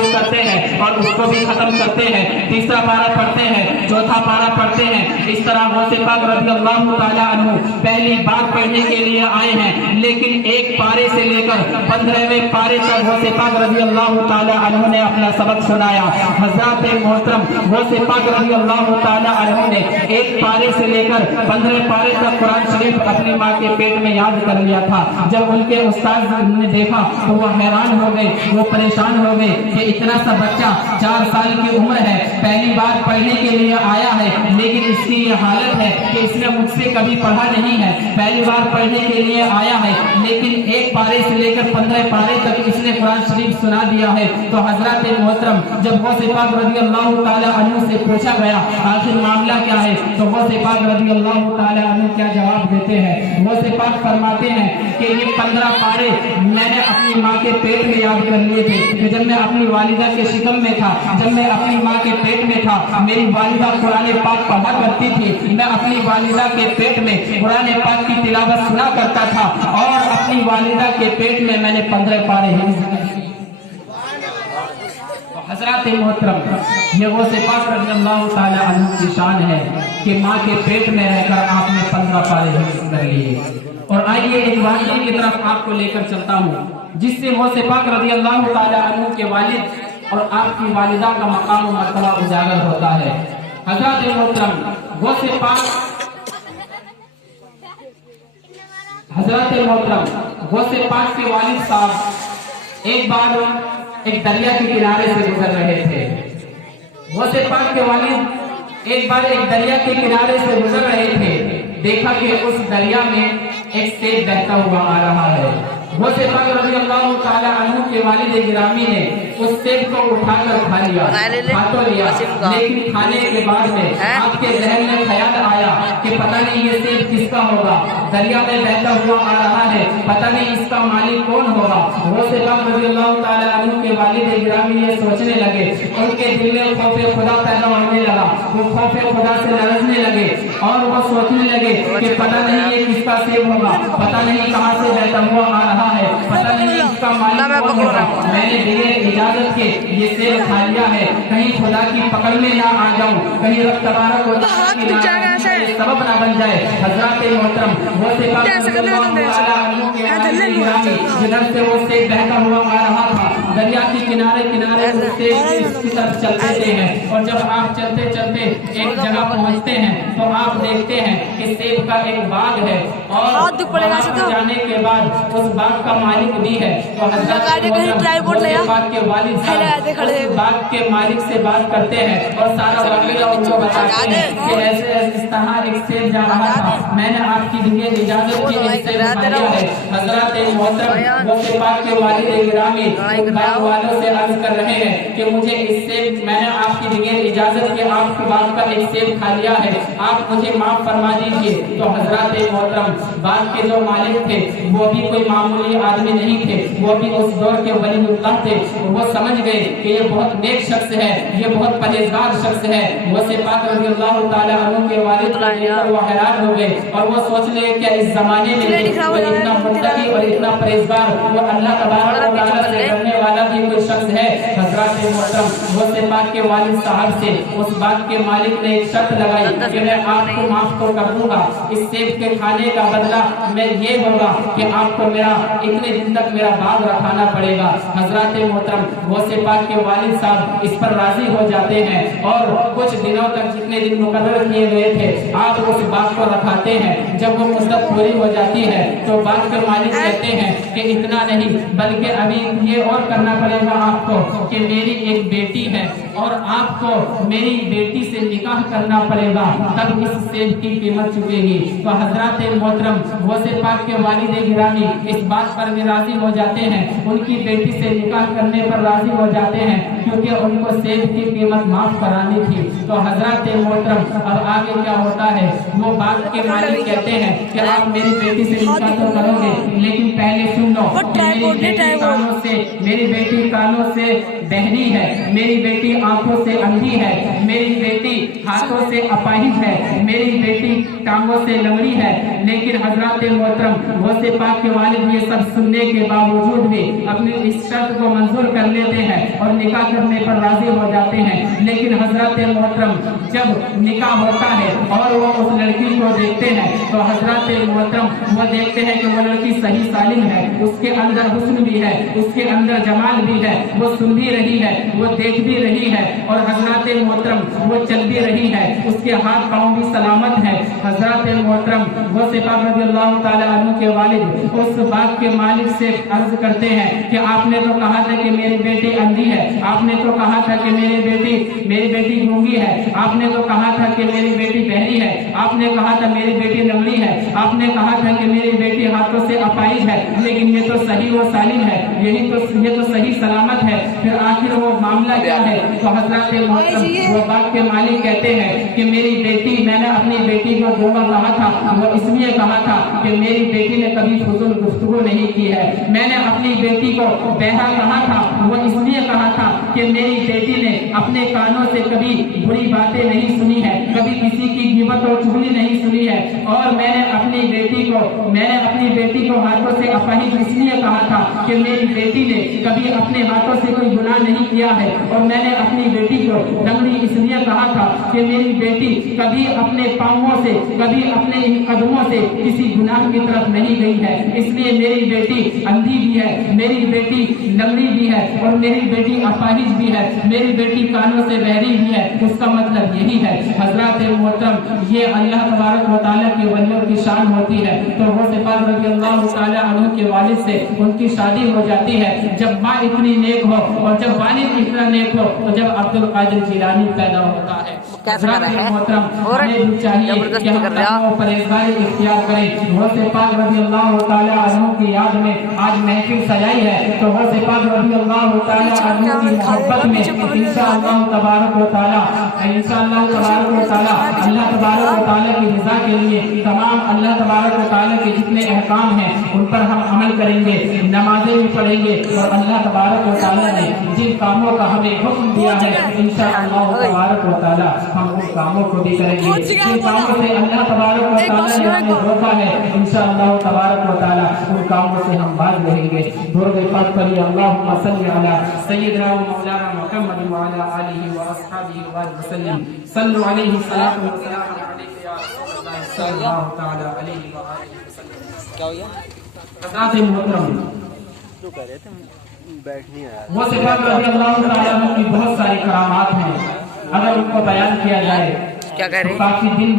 شروع کرتے ہیں اور اس کو بھی ختم کرتے ہیں، تیسرا پارہ پڑھتے ہیں، چوتھا پارہ پڑھتے ہیں۔ اس طرح غوث پاک رضی اللہ تعالیٰ عنہ پہلی بار پڑھنے کے لیے آئے ہیں، لیکن ایک پارے سے لے کر 15ویں پارے تک غوث پاک رضی اللہ تعالیٰ عنہ نے اپنا سبق سنایا۔ حضرات محترم، غوث پاک رضی اللہ تعالیٰ عنہ نے ایک پارے سے لے کر 15ویں پارے تک قرآن شریف اپنی ماں کے پیٹ میں یاد کر لیا تھا۔ جب ان کے استاد نے دیکھا تو وہ حیران ہو گئے، وہ پریشان ہو گئے کہ اتنا سا بچہ 4 سال کی عمر ہے، پہلی بار پڑھنے کے لیے آیا ہے، لیکن اس کی یہ حالت ہے کہ اس نے مجھ سے کبھی پڑھا نہیں ہے، پہلی بار پڑھنے کے لیے آیا ہے، لیکن ایک پارے سے لے کر 15 پارے تک اس نے قرآن شریف سنا دیا ہے۔ تو حضرات محترم، جب غوث پاک رضی اللہ تعالیٰ عنہ سے پوچھا گیا آخر معاملہ کیا ہے، تو غوث پاک رضی اللہ تعالیٰ عنہ کیا جواب دیتے ہیں؟ غوث پاک فرماتے ہیں کہ یہ 15 پارے میں نے اپنی ماں کے پیٹ میں یاد کر لیے تھے کہ جب میں اپنی والدہ کے شکم میں تھا، جب میں اپنی ماں کے پیٹ میں تھا، میری والدہ قرآن پاک پڑھا کرتی تھی، میں اپنی والدہ کے پیٹ میں قرآن پاک کی تلاوت سنا کرتا تھا اور اپنی والدہ کے پیٹ میں نے 15 پارے حفظ کیے۔ حضرات محترم، یہ غوث پاک رضی اللہ تعالیٰ عنہ کی شان ہے کہ ماں کے پیٹ میں رہ کر آپ نے 15 پارے حفظ کر لیے۔ اور آئیے ایک واقعے کی طرف آپ کو لے کر چلتا ہوں جس سے غوث پاک رضی اللہ تعالیٰ عنہ کے والد اور آپ کی والدہ کا مقام و مرتبہ اجاگر ہوتا ہے۔ حضرات محترم، غوث پاک کے والد صاحب ایک بار ایک دریا کے کنارے سے گزر رہے تھے۔ غوث پاک کے والد ایک بار ایک دریا کے کنارے سے گزر رہے تھے، دیکھا کہ اس دریا میں ایک سیب بہتا ہوا آ رہا ہے۔ غوث پاک رضی اللہ تعالیٰ عنہ کے والد گرامی نے اس سیب کو اٹھا کر کھا لیا، لیکن کھانے کے بعد میں آپ کے ذہن میں خیال آیا کہ پتہ نہیں یہ سیب کس کا ہوگا، دریا میں بہتا ہوا آ رہا ہے، پتہ نہیں اس کا مالک کون ہوگا۔ غوث پاک رضی اللہ تعالیٰ عنہ کے والد گرامی یہ سوچنے لگے، ان کے دل میں خوف خدا پیدا ہونے لگا، وہ خوف خدا سے لرزنے لگے اور وہ سوچنے لگے کہ پتہ نہیں یہ کس کا سیب ہوگا، پتہ نہیں کہاں سے بہتا ہوا آ رہا ہے، پتہ نہیں اس کا مالک کون ہوگا۔ میں نے بغیر اجازت کے یہ سیب کھا لیا ہے، کہیں خدا کی پکڑ میں نہ آ جاؤں، کہیں رب تبارک و تعالیٰ کی ناراضگی کا سبب نہ بن جائے۔ حضرات محترم، غوث پاک رضی اللہ تعالیٰ عنہ کے والد گرامی جدھر سے وہ سیب بہتا ہوا آ رہا تھا، دریا کے کنارے کنارے اس سیب کی طرف چلتے تھے ہیں، اور جب آپ چلتے چلتے ایک جگہ پہنچتے ہیں تو آپ دیکھتے ہیں کہ سیب کا ایک باغ ہے، اور جانے کے بعد اس باغ کا مالک بھی ہے۔ تو حضرت پاک کے والد صاحب اس باغ کے مالک سے بات کرتے ہیں اور سارا واقعہ ان کو بتاتے ہیں کہ ایسے اس طرح ایک سیب جا رہا تھا، میں نے آپ کی بغیر اجازت کی ایک سیب کھا لیا ہے۔ حضرات محترم، غوث پاک کے والد گرامی ان باغ والوں سے عرض کر رہے ہیں کہ مجھے اس سیب، میں نے آپ کی بغیر اجازت کے آپ کے باغ کا ایک سیب کھا لیا ہے، آپ مجھے معاف فرما دیجیے۔ تو حضرات محترم، باغ کے جو مالک تھے وہ بھی کوئی معمولی آدمی نہیں تھے، وہ بھی اس دور کے ولی اللہ تھے، وہ سمجھ گئے کہ یہ بہت نیک شخص ہے، یہ بہت پرہیزگار شخص ہے۔ غوث پاک رضی اللہ تعالیٰ عنہ کے والد کو دیکھ کر وہ حیران ہو گئے اور وہ سوچ لے کہ اس زمانے میں وہ اتنا متقی اور اتنا پرہیزگار، وہ اللہ تبارک و تعالیٰ سے ڈرنے والا بھی کوئی شخص ہے۔ حضرات محترم، غوث پاک کے والد صاحب سے اس باغ کے مالک نے ایک شرط لگائی کہ میں آپ کو معاف تو کر دوں گا، اس سیب کے کھانے کا بدلہ میں یہ ہوگا کہ آپ کو میرا اتنے دن تک میرا باغ رکھانا پڑے گا۔ حضرات محترم، غوث پاک کے والد صاحب اس پر راضی ہو جاتے ہیں اور کچھ دنوں تک جتنے دن مقرر کیے گئے تھے آپ اس باغ کو رکھاتے ہیں۔ جب وہ مدت پوری ہو جاتی ہے تو باغ کے مالک کہتے ہیں کہ اتنا نہیں بلکہ ابھی یہ اور کرنا پڑے گا آپ کو کہ میری ایک بیٹی ہے اور آپ کو میری بیٹی سے نکاح کرنا پڑے گا، تب اس سیب کی قیمت چکے گی۔ تو حضرات محترم، غوث پاک کے والد گرامی اس بات پر بھی راضی ہو جاتے ہیں، ان کی بیٹی سے نکاح کرنے پر راضی ہو جاتے ہیں کیونکہ ان کو سیب کی قیمت معاف کرانی تھی۔ تو حضرات محترم، اب آگے کیا ہوتا ہے، وہ باغ کے مالک کہتے ہیں کہ آپ میری بیٹی سے نکاح تو کرو گے لیکن پہلے سن لو کہ میری بیٹی کانوں سے میری بیٹی کانوں سے بہری ہے، میری بیٹی آنکھوں سے اندھی ہے، میری بیٹی ہاتھوں سے اپاہج ہے، میری بیٹی ٹانگوں سے لنگڑی ہے، لیکن حضرات محترم غوث پاک کے والد یہ سب سننے کے باوجود بھی اپنی اس شرط کو منظور کر لیتے ہیں اور نکاح کرنے پر راضی ہو جاتے ہیں۔ لیکن حضرات محترم جب نکاح ہوتا ہے اور وہ اس لڑکی کو دیکھتے ہیں تو حضرات محترم وہ دیکھتے ہیں کہ وہ لڑکی صحیح سالم ہے، اس کے اندر حسن بھی ہے، اس کے اندر جمال بھی ہے، وہ سن بھی رہی ہے، وہ دیکھ بھی رہی ہے، اور حضرات محترم وہ چل بھی رہی ہے، اس کے ہاتھ پاؤں بھی سلامت ہے۔ حضرات محترم غوث پاک رضی اللہ تعالی عنہ کے والد اس باغ کے مالک سے عرض کرتے ہیں کہ آپ نے تو کہا تھا کہ میری بیٹی اندھی ہے، آپ نے تو کہا تھا کہ میری بیٹی گونگی ہے، آپ نے تو کہا تھا کہ میری بیٹی بہری ہے، آپ نے کہا تھا میری بیٹی لنگڑی ہے، آپ نے کہا تھا کہ میری بیٹی ہاتھوں سے اپاہج ہے، لیکن یہ تو صحیح و سالم ہے، یہ تو صحیح سلامت ہے، پھر آخر وہ معاملہ کیا ہے؟ تو حضرات محترم وہ باغ کے مالک کہتے ہیں کہ میری بیٹی، میں نے اپنی بیٹی کو گونگا کہا تھا، وہ اس لیے کہا تھا کہ میری بیٹی نے کبھی فضول گفتگو نہیں کی ہے، میں نے اپنی بیٹی کو بہرا کہا تھا، وہ اس لیے کہا تھا کہ میری بیٹی نے اپنے کانوں سے کبھی بری باتیں نہیں سنی ہے، کبھی کسی کی غیبت اور چغلی نہیں سنی ہے، اور میں نے اپنی بیٹی کو ہاتھوں سے اپاہج اس لیے کہا تھا کہ میری بیٹی نے کبھی اپنے ہاتھوں سے کوئی گناہ نہیں کیا ہے، اور میں نے اپنی بیٹی کو لنگڑی اس لیے کہا تھا کہ میری بیٹی کبھی اپنے پاؤں سے، کبھی اپنے قدموں سے کسی گناہ کی طرف نہیں گئی ہے، اس لیے میری بیٹی اندھی بھی ہے، میری بیٹی لنگڑی بھی ہے، اور میری بیٹی اپاہج بھی ہے، میری بیٹی کانوں سے بہری بھی ہے۔ اس کا مطلب یہی ہے حضرات محترم یہ اللہ تبارک و تعالیٰ کی ولیوں کی شان ہوتی ہے۔ تو غوث پاک رضی اللہ تعالیٰ عنہ کے والد سے ان کی شادی ہو جاتی ہے، جب ماں اتنی نیک ہو اور جب والد اتنا نیک ہو تو جب عبد القادر جیلانی پیدا ہوتا ہے۔ حضرات محترم ہمیں بھی چاہیے کہ ہم تقوی و پرہیزگاری اختیار کریں۔ غوث پاک رضی اللہ تعالیٰ عنہ کی یاد میں آج محفل سجائی ہے، تو غوث پاک رضی اللہ تعالیٰ عنہ کی محبت میں انشاءاللہ تبارک و تعالیٰ اللہ تبارک و تعالیٰ کی رضا کے لیے تمام اللہ تبارک و تعالیٰ کے جتنے احکام ہیں ان پر ہم عمل کریں گے، نمازیں بھی پڑھیں گے، اور اللہ تبارک و تعالیٰ نے جن کاموں کا ہمیں حکم دیا ہے انشاءاللہ تبارک و تعالیٰ ہم ان کاموں کو بھی کریں گے۔ جن کاموں سے اللہ تبارک و تعالیٰ نے ہمیں روکا ہے انشاءاللہ تبارک و تعالیٰ ان کاموں سے ہم باز رہیں گے۔ درود پاک پڑھیے، اللہم صلی علی سیدنا و مولانا محمد وعلی آلہ واصحابہ وسلم، صلو علیہ الصلاۃ والسلام علیہ یا رسول اللہ صلی اللہ تعالی علیہ وآلہ وسلم۔ کیا ہو گیا؟ حضرات محترم وہ صفات رضی اللہ تعالیٰ عنہ کی بہت ساری کرامات ہیں، اگر ان کو بیان کیا جائے تو کافی دن